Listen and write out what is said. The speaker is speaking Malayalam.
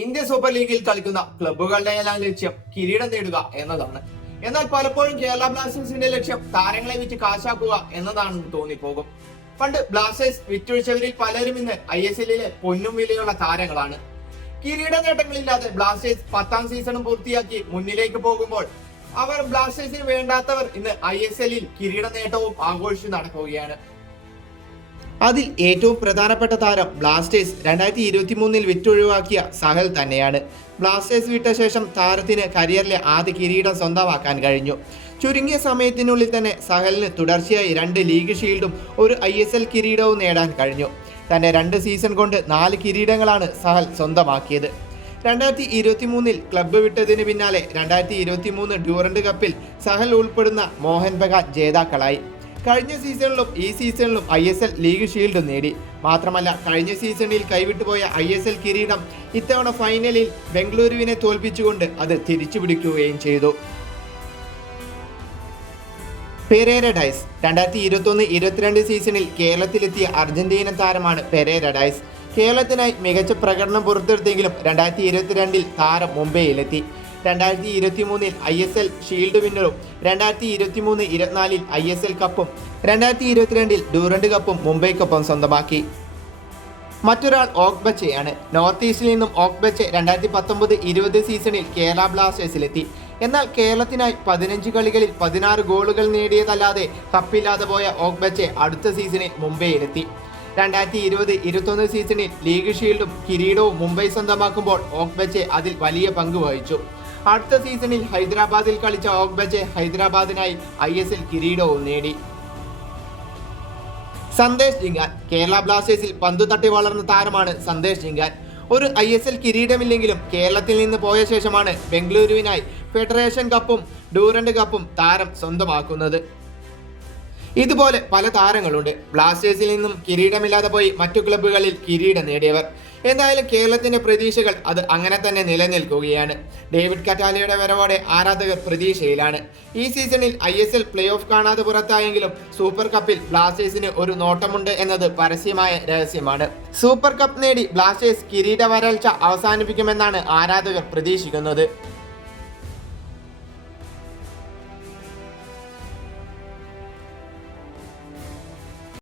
ഇന്ത്യൻ സൂപ്പർ ലീഗിൽ കളിക്കുന്ന ക്ലബ്ബുകളുടെ എല്ലാം ലക്ഷ്യം കിരീടം നേടുക എന്നതാണ്. എന്നാൽ പലപ്പോഴും കേരള ബ്ലാസ്റ്റേഴ്സിന്റെ ലക്ഷ്യം താരങ്ങളെ വിറ്റ് കാശാക്കുക എന്നതാണെന്ന് തോന്നിപ്പോകും. പണ്ട് ബ്ലാസ്റ്റേഴ്സ് വിറ്റൊഴിച്ചവരിൽ പലരും ഇന്ന് ISL പൊന്നും വിലയുള്ള താരങ്ങളാണ്. കിരീട നേട്ടങ്ങളില്ലാതെ ബ്ലാസ്റ്റേഴ്സ് 10ാം സീസണും പൂർത്തിയാക്കി മുന്നിലേക്ക് പോകുമ്പോൾ ബ്ലാസ്റ്റേഴ്സിന് വേണ്ടാത്തവർ ഇന്ന് ISL കിരീട നേട്ടവും ആഘോഷിച്ചു നടക്കുകയാണ്. അതിൽ ഏറ്റവും പ്രധാനപ്പെട്ട താരം ബ്ലാസ്റ്റേഴ്സ് 2023 വിറ്റൊഴിവാക്കിയ സഹൽ തന്നെയാണ്. ബ്ലാസ്റ്റേഴ്സ് വിട്ട ശേഷം താരത്തിന് കരിയറിലെ ആദ്യ കിരീടം സ്വന്തമാക്കാൻ കഴിഞ്ഞു. ചുരുങ്ങിയ സമയത്തിനുള്ളിൽ തന്നെ സഹലിന് തുടർച്ചയായി 2 ലീഗ് ഷീൽഡും ഒരു ISL കിരീടവും നേടാൻ കഴിഞ്ഞു. തന്റെ 2 സീസൺ കൊണ്ട് 4 കിരീടങ്ങളാണ് സഹൽ സ്വന്തമാക്കിയത്. 2023 ക്ലബ്ബ് വിട്ടതിന് പിന്നാലെ 2023 ഡ്യൂറന്റ് കപ്പിൽ സഹൽ ഉൾപ്പെടുന്ന മോഹൻ ബഗാൻ ജേതാക്കളായി. കഴിഞ്ഞ സീസണിലും ഈ സീസണിലും ISL ലീഗ് ഷീൽഡ് നേടി. മാത്രമല്ല കഴിഞ്ഞ സീസണിൽ കൈവിട്ടുപോയ ISL കിരീടം ഇത്തവണ ഫൈനലിൽ ബംഗളൂരുവിനെ തോൽപ്പിച്ചുകൊണ്ട് അത് തിരിച്ചുപിടിക്കുകയും ചെയ്തു. പെരേര ഡയസ് 2021-22 സീസണിൽ കേരളത്തിലെത്തിയ അർജന്റീന താരമാണ് പെരേര ഡയസ്. കേരളത്തിനായി മികച്ച പ്രകടനം പുറത്തെടുത്തെങ്കിലും 2022 താരം മുംബൈയിലെത്തി. 2023 ISL ഷീൽഡ് വിന്നറും 2023-24 ISL കപ്പും 2022 ഡ്യൂറന്റ് കപ്പും മുംബൈക്കൊപ്പം സ്വന്തമാക്കി. മറ്റൊരാൾ ഓഗ്ബച്ചയാണ്. നോർത്ത് ഈസ്റ്റിൽ നിന്നും ഓഗ്ബച്ച 2019-20 സീസണിൽ കേരള ബ്ലാസ്റ്റേഴ്സിലെത്തി. എന്നാൽ കേരളത്തിനായി 15 കളികളിൽ 16 ഗോളുകൾ നേടിയതല്ലാതെ കപ്പില്ലാതെ പോയ ഓഗ്ബച്ച അടുത്ത സീസണിൽ മുംബൈയിലെത്തി. 2020-21 സീസണിൽ ലീഗ് ഷീൽഡും കിരീടവും മുംബൈ സ്വന്തമാക്കുമ്പോൾ ഓഗ്ബച്ച അതിൽ വലിയ പങ്ക് വഹിച്ചു. അടുത്ത സീസണിൽ ഹൈദരാബാദിൽ കളിച്ച ഓഗ്ബച്ച ഹൈദരാബാദിനായി ISL കിരീടവും നേടി. സന്ദേശ് ജിങ്കാൻ കേരള ബ്ലാസ്റ്റേഴ്സിൽ പന്തു തട്ടി വളർന്ന താരമാണ് സന്ദേശ് ജിങ്കാൻ. ഒരു ISL കിരീടമില്ലെങ്കിലും കേരളത്തിൽ നിന്ന് പോയ ശേഷമാണ് ബംഗളൂരുവിനായി ഫെഡറേഷൻ കപ്പും ഡ്യൂറന്റ് കപ്പും താരം സ്വന്തമാക്കുന്നത്. ഇതുപോലെ പല താരങ്ങളുണ്ട്. ബ്ലാസ്റ്റേഴ്സിൽ നിന്നും കിരീടമില്ലാതെ പോയി മറ്റു ക്ലബ്ബുകളിൽ കിരീടം നേടിയവർ. എന്തായാലും കേരളത്തിന്റെ പ്രതീക്ഷകൾ അത് അങ്ങനെ തന്നെ നിലനിൽക്കുകയാണ്. ഡേവിഡ് കറ്റാലയുടെ വരവോടെ ആരാധകർ പ്രതീക്ഷയിലാണ്. ഈ സീസണിൽ ISL പ്ലേ ഓഫ് കാണാതെ പുറത്തായെങ്കിലും സൂപ്പർ കപ്പിൽ ബ്ലാസ്റ്റേഴ്സിന് ഒരു നോട്ടമുണ്ട് എന്നത് പരസ്യമായ രഹസ്യമാണ്. സൂപ്പർ കപ്പ് നേടി ബ്ലാസ്റ്റേഴ്സ് കിരീട വരൾച്ച അവസാനിപ്പിക്കുമെന്നാണ് ആരാധകർ പ്രതീക്ഷിക്കുന്നത്.